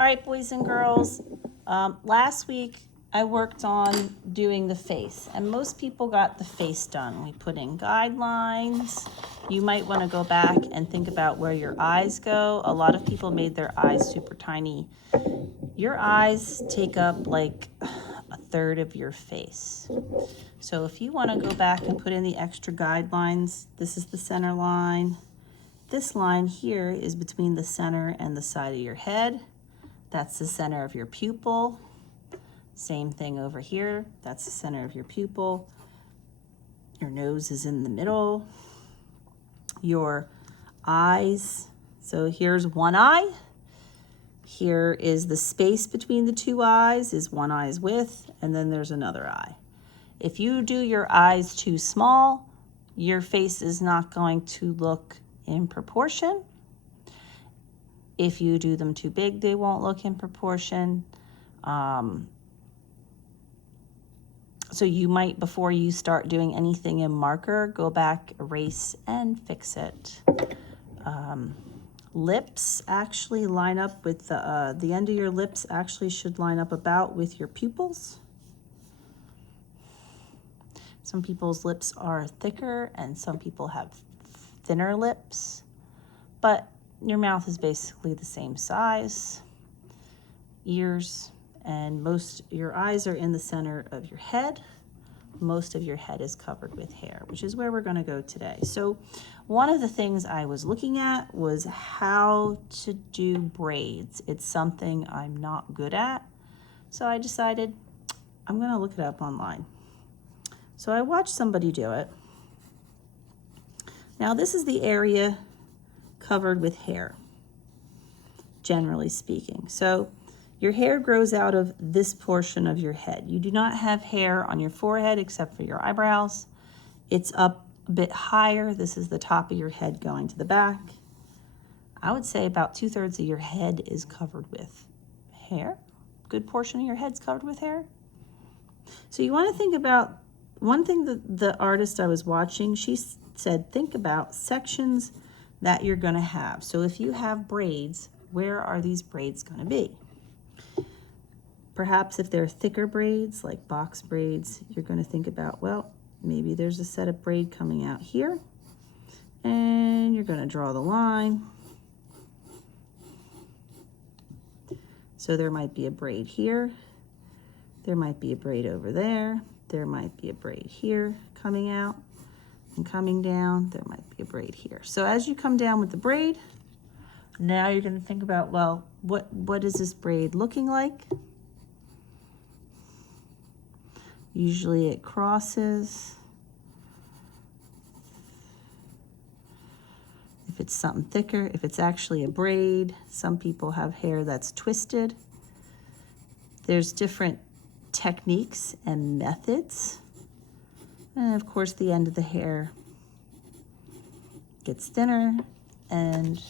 All right, boys and girls, last week I worked on doing the face, and most people got the face done. We put in guidelines. You might want to go back and think about where your eyes go. A lot of people made their eyes super tiny. Your eyes take up like a third of your face. So if you want to go back and put in the extra guidelines, this is the center line. This line here is between the center and the side of your head. That's the center of your pupil. Same thing over here. That's the center of your pupil. Your nose is in the middle. Your eyes. So here's one eye. Here is the space between the two eyes is one eye's width, and then there's another eye. If you do your eyes too small, your face is not going to look in proportion. If you do them too big, they won't look in proportion. So you might, before you start doing anything in marker, go back, erase, and fix it. Lips actually line up with the end of your lips actually should line up about with your pupils. Some people's lips are thicker and some people have thinner lips, but your mouth is basically the same size. Ears, and your eyes are in the center of your head. Most of your head is covered with hair, which is where we're going to go today. So one of the things I was looking at was how to do braids. It's something I'm not good at, so I decided I'm going to look it up online. So I watched somebody do it. Now this is the area covered with hair, generally speaking. So your hair grows out of this portion of your head. You do not have hair on your forehead except for your eyebrows. It's up a bit higher. This is the top of your head going to the back. I would say about 2/3 of your head is covered with hair. Good portion of your head's covered with hair. So you want to think about one thing that the artist I was watching, she said, think about sections that you're going to have. So if you have braids, where are these braids going to be? Perhaps if they're thicker braids, like box braids, you're going to think about, well, maybe there's a set of braid coming out here, and you're going to draw the line. So there might be a braid here. There might be a braid over there. There might be a braid here coming out and coming down. There might be a braid here. So as you come down with the braid, now you're going to think about, well, what is this braid looking like? Usually it crosses. If it's something thicker, if it's actually a braid, some people have hair that's twisted. There's different techniques and methods. And of course, the end of the hair gets thinner, and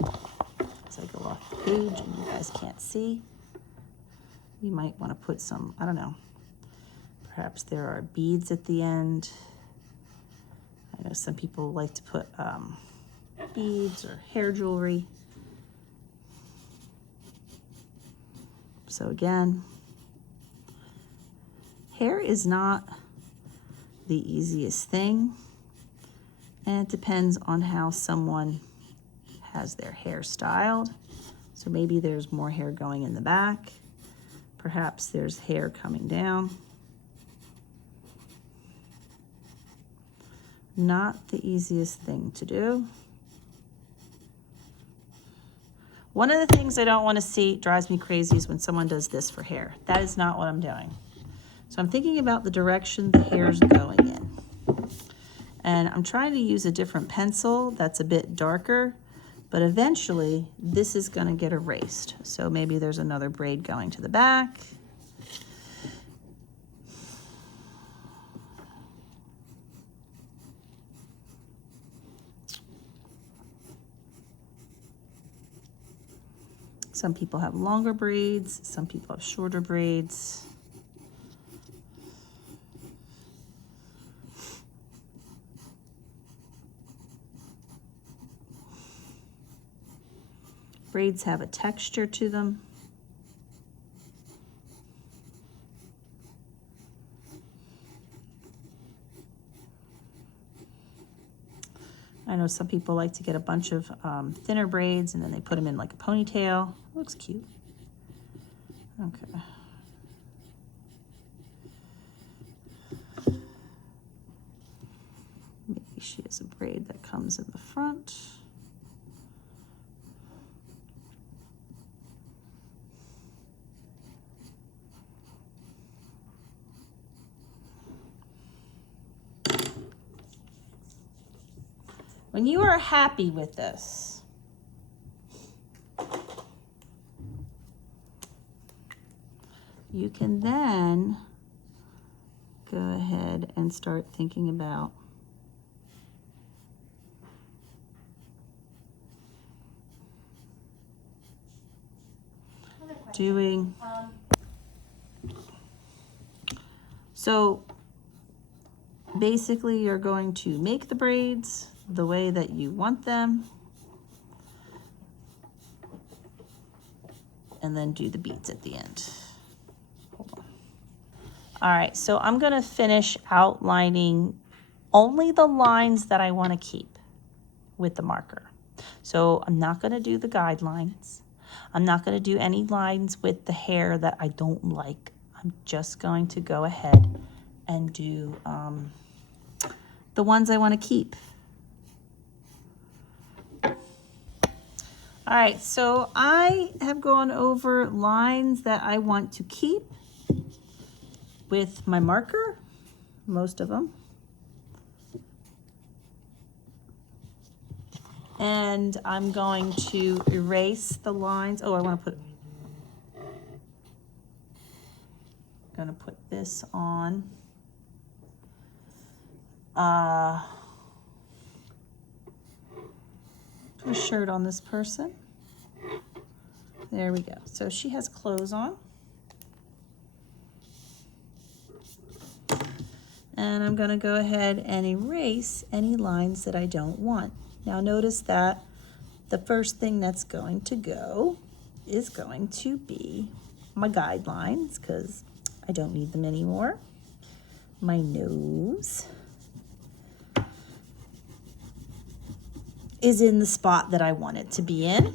as I go off the page and you guys can't see, you might want to put some, I don't know, perhaps there are beads at the end. I know some people like to put beads or hair jewelry. So again, hair is not the easiest thing, and it depends on how someone has their hair styled. So maybe there's more hair going in the back. Perhaps there's hair coming down. Not the easiest thing to do. One of the things I don't want to see, drives me crazy, is when someone does this for hair. That is not what I'm doing. So I'm thinking about the direction the hair's going in. And I'm trying to use a different pencil that's a bit darker, but eventually this is going to get erased. So maybe there's another braid going to the back. Some people have longer braids, some people have shorter braids. Braids have a texture to them. I know some people like to get a bunch of thinner braids and then they put them in like a ponytail. Looks cute. Okay. Maybe she has a braid that comes in the front. When you are happy with this, you can then go ahead and start thinking about doing, so basically you're going to make the braids the way that you want them and then do the beads at the end. Hold on. All right, so I'm gonna finish outlining only the lines that I wanna keep with the marker. So I'm not gonna do the guidelines. I'm not gonna do any lines with the hair that I don't like. I'm just going to go ahead and do the ones I wanna keep. All right, so I have gone over lines that I want to keep with my marker, most of them. And I'm going to erase the lines. Oh, I'm gonna put this on. Put a shirt on this person. There we go. So she has clothes on. And I'm gonna go ahead and erase any lines that I don't want. Now notice that the first thing that's going to go is going to be my guidelines because I don't need them anymore. My nose is in the spot that I want it to be in.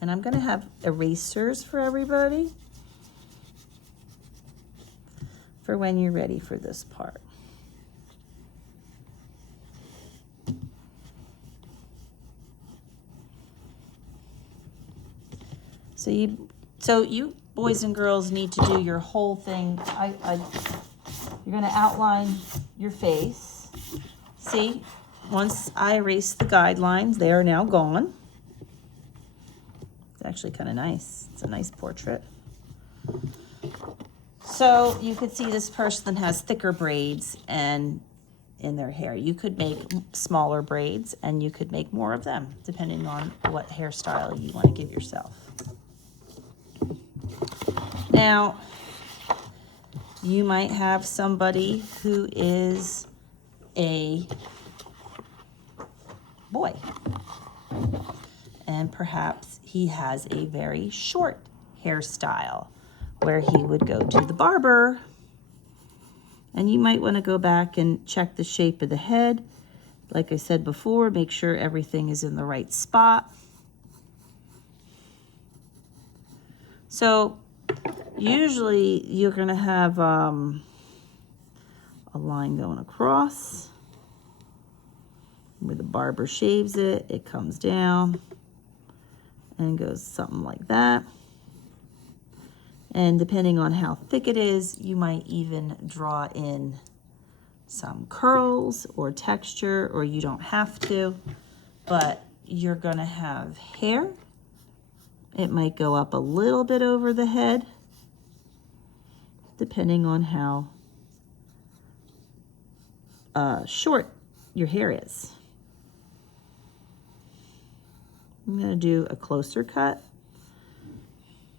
And I'm gonna have erasers for everybody for when you're ready for this part. So you boys and girls need to do your whole thing. You're gonna outline your face. See, once I erase the guidelines, they are now gone. It's actually kind of nice. It's a nice portrait. So you could see this person has thicker braids and in their hair. You could make smaller braids and you could make more of them depending on what hairstyle you want to give yourself. Now, you might have somebody who is a boy and perhaps he has a very short hairstyle where he would go to the barber, and you might want to go back and check the shape of the head. Like I said before, make sure everything is in the right spot. So usually you're going to have a line going across. Where the barber shaves it, it comes down and goes something like that. And depending on how thick it is, you might even draw in some curls or texture, or you don't have to, but you're gonna have hair. It might go up a little bit over the head, depending on how short your hair is. I'm gonna do a closer cut,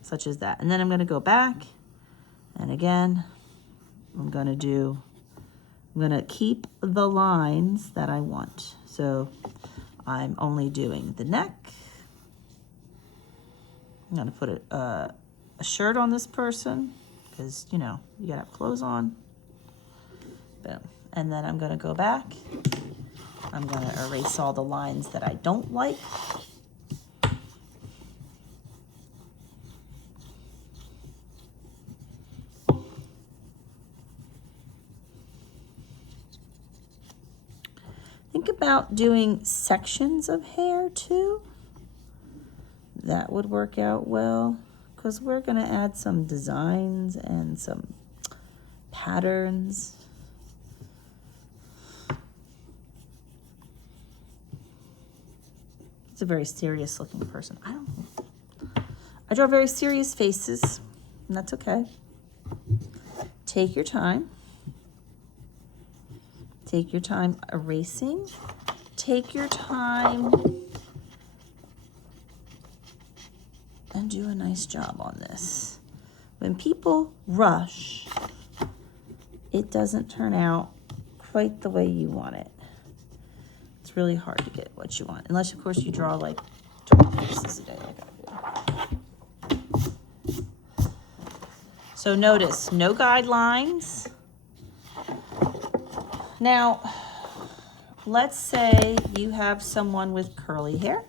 such as that. And then I'm gonna go back, and again, I'm gonna I'm gonna keep the lines that I want. So I'm only doing the neck. I'm gonna put a shirt on this person because, you know, you gotta have clothes on. Boom. And then I'm gonna go back. I'm gonna erase all the lines that I don't like. Think about doing sections of hair too. That would work out well because we're gonna add some designs and some patterns. It's a very serious looking person. I draw very serious faces, and that's okay. Take your time. Take your time erasing. Take your time and do a nice job on this. When people rush, it doesn't turn out quite the way you want it. It's really hard to get what you want, unless of course you draw like 20 faces a day like I do. So notice, no guidelines. Now, let's say you have someone with curly hair.